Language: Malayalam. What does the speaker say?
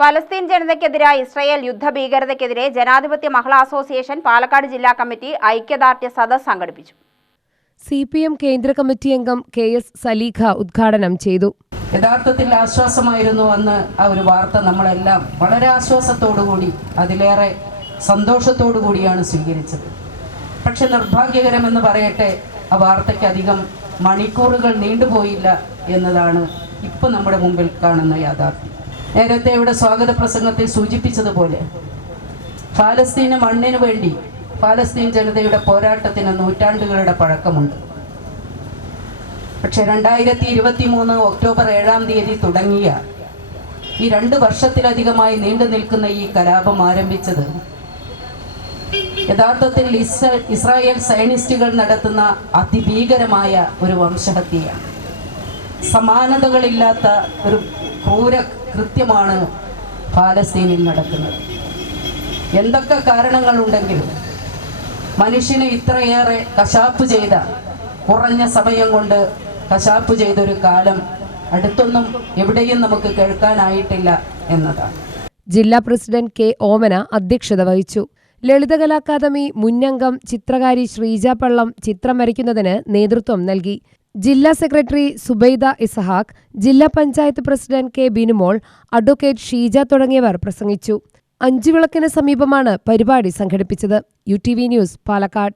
പലസ്തീൻ ജനതയ്ക്കെതിരായ ഇസ്രയേൽ യുദ്ധഭീകരതയ്ക്കെതിരെ ജനാധിപത്യ മഹിളാ അസോസിയേഷൻ പാലക്കാട് ജില്ലാ കമ്മിറ്റി ഐക്യദാർഢ്യ സദസ് സംഘടിപ്പിച്ചു. സി പി എം കേന്ദ്ര കമ്മിറ്റി അംഗം കെ എസ് സലീഖ ഉദ്ഘാടനം ചെയ്തു. യഥാർത്ഥത്തിൽ ആശ്വാസമായിരുന്നു അന്ന് ആ ഒരു വാർത്ത നമ്മളെല്ലാം വളരെ ആശ്വാസത്തോടുകൂടി അതിലേറെ സന്തോഷത്തോടു കൂടിയാണ് സ്വീകരിച്ചത്. പക്ഷെ നിർഭാഗ്യകരമെന്ന് പറയട്ടെ ആ വാർത്തയ്ക്ക് അധികം മണിക്കൂറുകൾ നീണ്ടുപോയില്ല എന്നതാണ് ഇപ്പം നമ്മുടെ മുമ്പിൽ കാണുന്ന യാഥാർത്ഥ്യം. നേരത്തെ ഇവിടെ സ്വാഗത പ്രസംഗത്തിൽ സൂചിപ്പിച്ചതുപോലെ ഫാലസ്തീന് മണ്ണിനു വേണ്ടി ഫാലസ്തീൻ ജനതയുടെ പോരാട്ടത്തിന് നൂറ്റാണ്ടുകളുടെ പഴക്കമുണ്ട്. പക്ഷെ രണ്ടായിരത്തി ഇരുപത്തി മൂന്ന് ഒക്ടോബർ ഏഴാം തീയതി തുടങ്ങിയ ഈ രണ്ട് വർഷത്തിലധികമായി നീണ്ടു നിൽക്കുന്ന ഈ കലാപം ആരംഭിച്ചത് യഥാർത്ഥത്തിൽ ഇസ്ര- ഇസ്രായേൽ സയനിസ്റ്റുകൾ നടത്തുന്ന അതിഭീകരമായ ഒരു വംശഹത്യയാണ്. സമാനതകളില്ലാത്ത ഒരു ക്രൂര കൃത്യമാണ് പാലസ്തീനിൽ നടക്കുന്നത്. എന്തൊക്കെ കാരണങ്ങളുണ്ടെങ്കിലും മനുഷ്യനെ ഇത്രയേറെ കശാപ്പ് ചെയ്ത കുറഞ്ഞ സമയം കൊണ്ട് കശാപ്പ് ചെയ്തൊരു കാലം അടുത്തൊന്നും എവിടെയും നമുക്ക് കേൾക്കാനായിട്ടില്ല എന്നതാണ്. ജില്ലാ പ്രസിഡന്റ് കെ ഓമന അധ്യക്ഷത വഹിച്ചു. ലളിതകലാ അക്കാദമി മുന്നംഗം ചിത്രകാരി ശ്രീജ പള്ളം ചിത്രം വരയ്ക്കുന്നതിന് നേതൃത്വം നൽകി. ജില്ലാ സെക്രട്ടറി സുബൈദ ഇസഹാഖ് ജില്ലാ panchayat president K Binumol advocate Sheeja തുടങ്ങിയവർ പ്രസംഗിച്ചു. അഞ്ചുവിളക്കിന് സമീപമാണ് പരിപാടി സംഘടിപ്പിച്ചത്. U T V news Palakkad.